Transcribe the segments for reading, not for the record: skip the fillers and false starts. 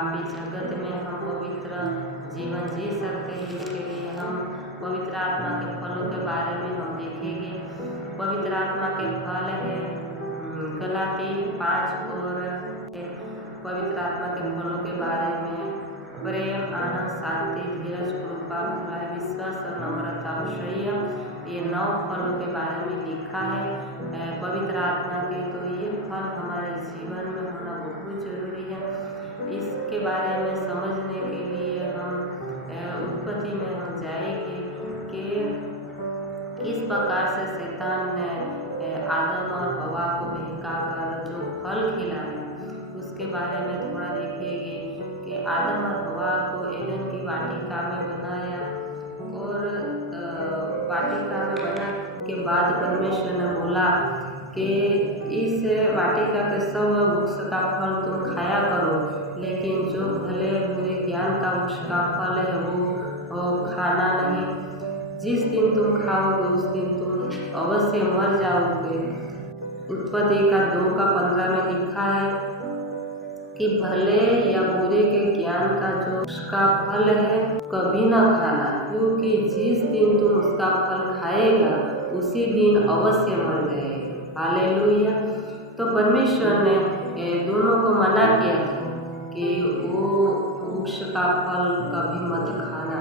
पापी जगत में हम पवित्र जीवन जी सकते हैं। इसके लिए हम पवित्र आत्मा के फलों के बारे में हम देखेंगे। पवित्र आत्मा के फल है गलाती 5 और पवित्र आत्मा के फलों के बारे में प्रेम, आनंद, शांति, धीरज, कृपा, भलाई, विश्वास और नम्रता और संयम, ये 9 फलों के बारे में लिखा है पवित्र आत्मा के। तो ये फल हमारे जीवन में होना बहुत जरूरी है। इसके बारे में समझने के लिए हम उत्पत्ति में हम जाएंगे कि किस प्रकार से शैतान ने आदम और हवा को बहकाकर जो फल खिलाया उसके बारे में थोड़ा देखेंगे कि आदम और हवा को एदन की वाटिका में बनाया और वाटिका में बना के बाद परमेश्वर ने बोला कि इस वाटिका के सब वृक्ष का फल तुम खाया करो, लेकिन जो भले बुरे ज्ञान का वृक्ष का फल है वो खाना नहीं। जिस दिन तुम खाओगे उस दिन तुम अवश्य मर जाओगे। उत्पत्ति का 2:15 में लिखा है कि भले या बुरे के ज्ञान का जो उसका फल है कभी न खाना, क्योंकि जिस दिन तुम उसका फल खाएगा उसी दिन अवश्य मर जाएगा। हालेलुया। तो परमेश्वर ने दोनों को मना किया था कि वो वृक्ष का फल कभी मत खाना।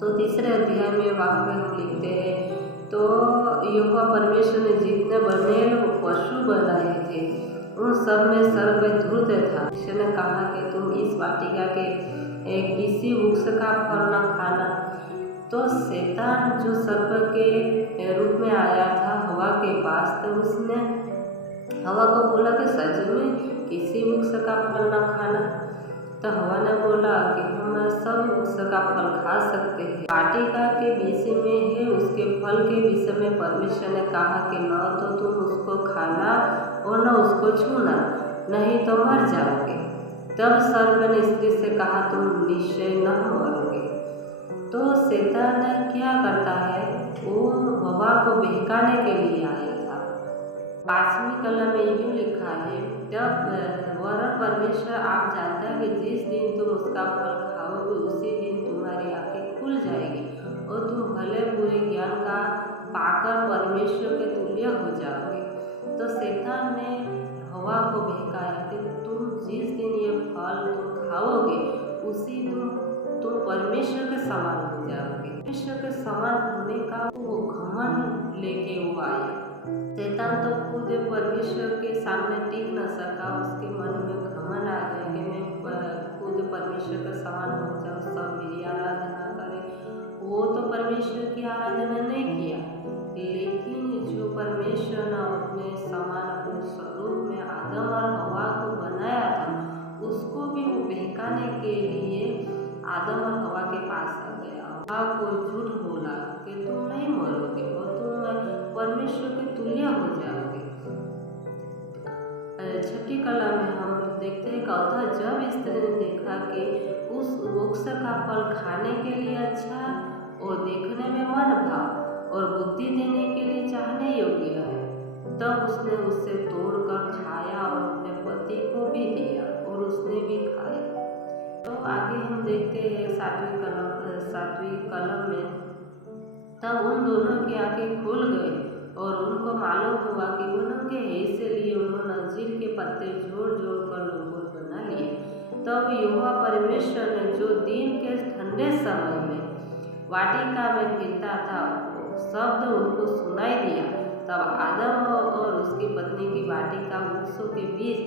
तो 3 अध्याय में वहाँ पे हम लिखते हैं, तो यहोवा परमेश्वर ने जितने बनेल पशु बनाए थे उन सब में सर्प धूर्त था। परमेश्वर ने कहा कि तुम इस वाटिका के किसी वृक्ष का फल न खाना। तो शैतान जो सर्प के रूप में आया था हवा के पास, तो उसने हवा को बोला कि सच में किसी वृक्ष का फल न खाना। तो हवा ने बोला कि हम सब वृक्ष का फल खा सकते हैं। वाटिका के विषय में है, उसके फल के विषय में परमेश्वर ने कहा कि न तो तुम उसको खाना और न उसको छूना, नहीं तो मर जाओगे। तब सर्प ने स्त्री से कहा तुम निश्चय न मरोगे। तो शैतान क्या करता है, वो हवा को बहकाने के लिए आया था। 5वीं कलम में यूँ लिखा है, जब वरन परमेश्वर आप जानता है कि जिस दिन तुम उसका फल खाओगे उसी दिन तुम्हारी आंखें खुल जाएगी और तुम भले बुरे ज्ञान का पाकर परमेश्वर के तुल्य हो जाओगे। तो शैतान ने हवा को बहकाया कि तुम जिस दिन ये फल तुम खाओगे उसी तुम परमेश्वर के समान हो जाओगे। परमेश्वर के समान होने का वो घमंड लेके वो आया। शैतान तो खुद परमेश्वर के सामने टिक न सका, उसके मन में घमंड आ गया कि मैं खुद परमेश्वर के समान हो जाऊँ, सब मेरी आराधना करें। वो तो परमेश्वर की आराधना नहीं किया, लेकिन जो परमेश्वर ने अपने समान अपने स्वरूप में आदम और हवा को बनाया था उसको भी वो बहकाने के लिए आदम और हवा के पास आ गया। हवा को झूठ बोला कि तुम नहीं मरोगे और तुम परमेश्वर के तुल्य हो जाओगे। 6ठी कला में हम देखते हैं कहता जब स्त्री ने देखा कि उस वृक्ष का फल खाने के लिए अच्छा और देखने में मन भाव और बुद्धि देने के लिए चाहने योग्य है, तब उसने उससे तोड़कर खाया और अपने पति को भी दिया और उसने भी खाया। तो आगे हम देखते हैं 7वीं कलम में, तब उन दोनों की आंखें खुल गई और उनको मालूम हुआ कि उनके ऐसे लिए उन्होंने अंजीर के पत्ते जोड़ जोड़ कर लोगों बना लिए। तब यहोवा परमेश्वर ने जो दिन के ठंडे समय में वाटिका में फिरता था शब्द उनको सुनाई दिया। तब आदम और उसकी पत्नी की वाटिका वृक्षों के बीच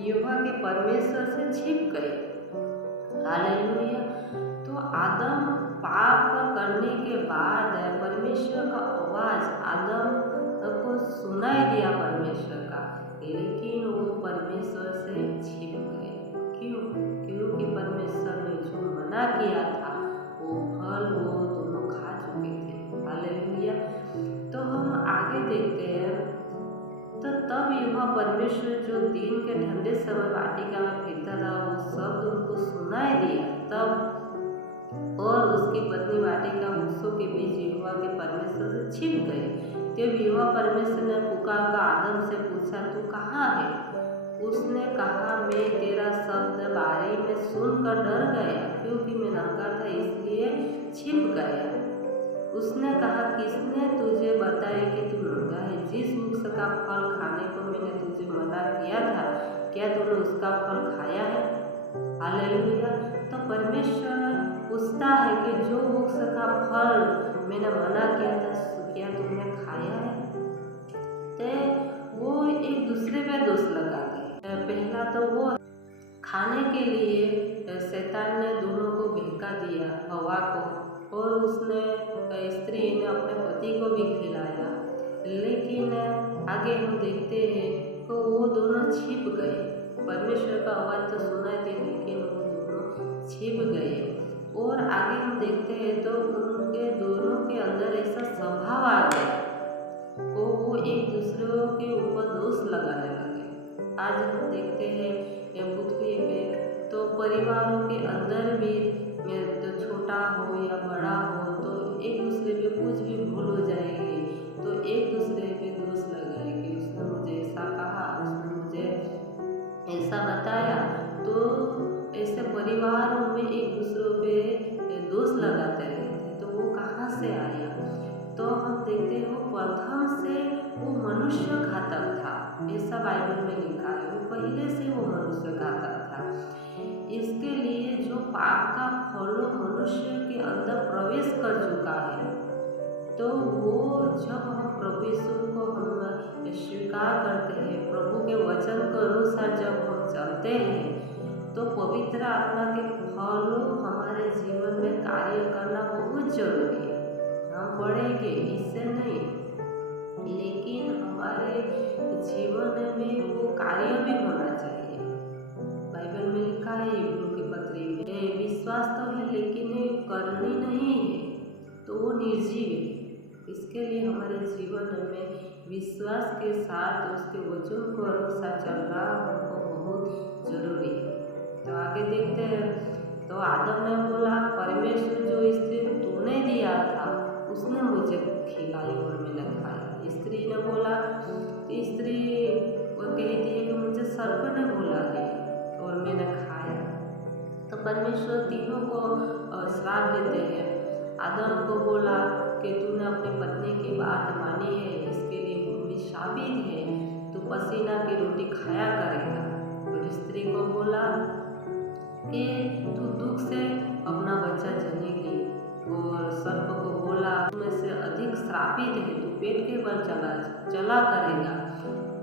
यहोवा के परमेश्वर से छिप गई। हालेलुया। तो आदम पाप करने के बाद परमेश्वर का आवाज आदम को सुनाई दिया परमेश्वर का, लेकिन वो परमेश्वर से छिप गए। क्यों? क्योंकि परमेश्वर ने जो मना किया था वो फल वो दोनों खा चुके थे। हालेलुया। तो हम आगे देखते हैं, तो तब यहोवा परमेश्वर जो दिन के ठंडे समय वाटिका में फिरता था वो शब्द उनको सुनाई दिया। तब और उसकी पत्नी वाटिका वृक्षों के बीच यहोवा के परमेश्वर से छिप गए। तब यहोवा परमेश्वर ने पुकार कर आदम से पूछा तू कहाँ है? उसने कहा, मैं तेरा शब्द बारी में सुनकर डर गया, क्योंकि मैं नंगा था इसलिए छिप गया। उसने कहा, किसने तुझे बताया कि तू नंगा है? जिस वृक्ष का फल खाने को मैंने तुझे मना किया था, क्या तूने उसका फल खाया है? हालेलुया। तो परमेश्वर पूछता है कि जो वृक्ष का फल मैंने मना किया था, क्या तुमने खाया है? तो वो एक दूसरे पे दोष लगाते हैं। पहला तो वो खाने के लिए शैतान ने दोनों को बहका दिया, हवा को, और उसने स्त्री ने अपने पति को भी खिलाया। लेकिन आगे हम देखते हैं तो वो दोनों छिप गए। परमेश्वर का आवाज़ तो सुनाई दे, लेकिन वो दोनों छिप गए। और आगे हम देखते हैं तो उनके दोनों के अंदर ऐसा स्वभाव आ गया तो वो एक दूसरे के ऊपर दोष लगाने लगे। आज हम देखते हैं पृथ्वी पे तो परिवारों के अंदर भी तो छोटा हो या बड़ा हो तो एक दूसरे पे कुछ भी भूल हो जाएगी तो एक दूसरे पे दोष लगाएगी। उसने मुझे ऐसा कहा, उसने मुझे ऐसा बताया, तो ऐसे परिवारों में एक दूसरे पे दोष लगाते रहते। तो वो कहाँ से आया? तो हम देखते हो प्रथम से वो मनुष्य घातक था, ऐसा बाइबल में लिखा है। वो पहले से वो मनुष्य घातक था। इसके लिए जो पाप का फल मनुष्य के अंदर प्रवेश कर चुका है, तो वो जब हम प्रभु यीशु को हम स्वीकार करते हैं, प्रभु के वचन के अनुसार जब हम चलते हैं, तो पवित्र आत्मा के फल हमारे जीवन में कार्य करना बहुत जरूरी है। हम पढ़ेंगे इससे नहीं, लेकिन हमारे जीवन में वो कार्य भी होना चाहिए। बाइबल में लिखा है इब्रियों की पत्री में, विश्वास तो है लेकिन करनी नहीं है तो वो निर्जीव है। इसके लिए हमारे जीवन में विश्वास के साथ उसके वचन को अनुसार चलना हमको बहुत जरूरी है। तो आगे देखते हैं तो आदम ने बोला, परमेश्वर जो स्त्री तूने दिया था उसने मुझे खिलाई और मैंने खाया। स्त्री ने बोला, स्त्री वो कहती है कि मुझे सर्प ने बोला है और मैंने खाया। तो परमेश्वर तीनों को श्राप देते हैं। आदम को बोला कि तूने अपनी पत्नी की बात मानी है, इसके लिए भूमि शापित है, तू पसीना की रोटी खाया करेगा। और स्त्री को बोला कि तू दुख से अपना बच्चा जनेगी। और सर्प को बोला, में से अधिक श्रापित है, तू पेट के बल चला करेगा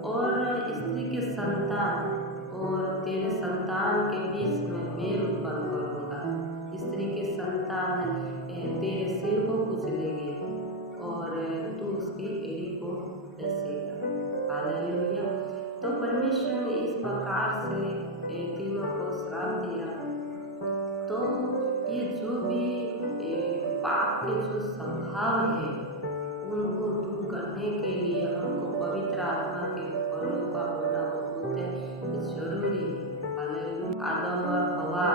और स्त्री के संतान और तेरे संतान के बीच में मेल उत्पन्न करूँगा। स्त्री के संतान तेरे सिर को कुचलेगी और तू उसकी एड़ी को डसेगा। हालेलुया। तो परमेश्वर ने इस प्रकार से तीनों को श्राप दिया। तो ये जो भी पाप के जो स्वभाव है उनको दूर करने के लिए हमको पवित्र आत्मा के फलों का होना बहुत जरूरी है। हालेलुया। आदम और हवा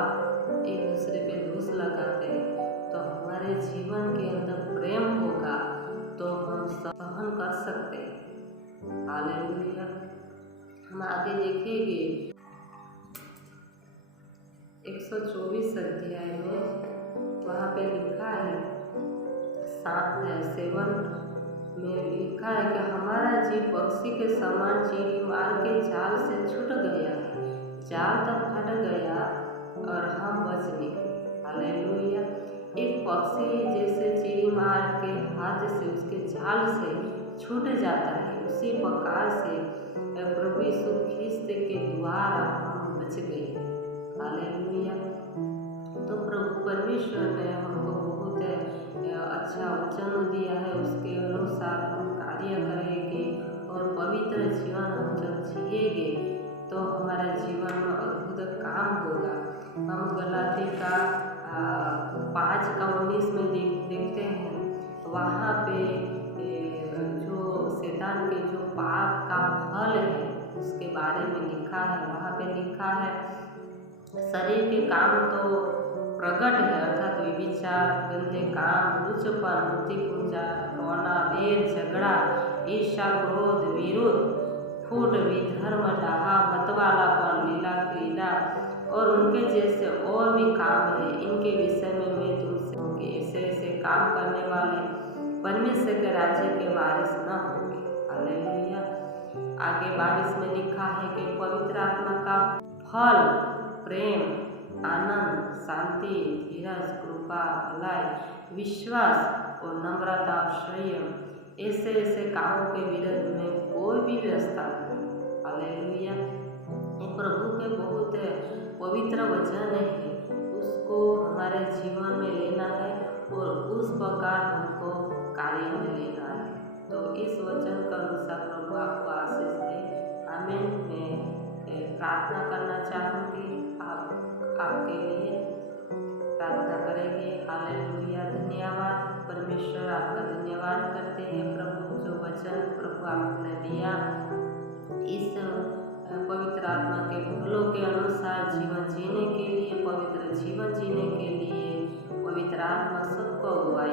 एक दूसरे पे दोष लगाते हैं, तो हमारे जीवन के अंदर प्रेम होगा तो हम सहन कर सकते हैं। हालेलुया। हम आगे देखेंगे 124 अध्याय में, वहाँ पे लिखा है 7 में लिखा है कि हमारा जीव पक्षी के समान चिड़ी मार के जाल से छूट गया है, जाल तक फट गया और हम बच निकले। हालेलुया। एक पक्षी जैसे चिड़ी मार के हाथ से उसके जाल से छूट जाता है, उसी प्रकार से प्रभु यीशु ख्रिस्त के द्वारा हम बच गए। हालेलुया। तो प्रभु परमेश्वर ने हमको बहुत अच्छा वचन दिया है, उसके अनुसार हम कार्य करेंगे और पवित्र जीवन हम जब जिएंगे तो हमारा जीवन में अद्भुत काम होगा। हम गलाती का 5:19 में देखते हैं, वहाँ पे जो शैतान के जो पाप का फल है उसके बारे में लिखा है। वहाँ पे लिखा है शरीर के काम तो प्रकट है, अर्थात विचार, गंदे काम, लुचपन, मूर्ति पूजा, रोना, भेद, झगड़ा, ईर्ष्या, क्रोध, विरोध, फूट भी धर्म डाहा मतवालापन लीला क्रीड़ा और उनके जैसे और भी काम है, इनके विषय में मैं तुमसे होंगे। ऐसे ऐसे काम करने वाले परमेश्वर के राज्य के वारिस न होंगे। हालेलुया। आगे 22 में लिखा है कि पवित्र आत्मा का फल प्रेम, आनंद, शांति, धीरज, कृपा, भलाई, विश्वास और नम्रता और संयम, ऐसे ऐसे कामों के विरुद्ध में कोई भी व्यवस्था नहीं। हालेलुया। ये प्रभु के बहुत पवित्र वचन है, उसको हमारे जीवन में लेना है और उस प्रकार हमको कार्य में लेना है। तो इस वचन के अनुसार प्रभु आपको आशीष दे। आमीन। मैं प्रार्थना करना चाहूँगी, आपके लिए प्रार्थना करेंगे। हालेलुया। धन्यवाद परमेश्वर, आपका धन्यवाद करते हैं प्रभु, जो वचन प्रभु आपने दिया, इस पवित्र आत्मा के फलों के अनुसार जीवन जीने के लिए, पवित्र जीवन जीने के लिए पवित्र आत्मा सबको अगुवाई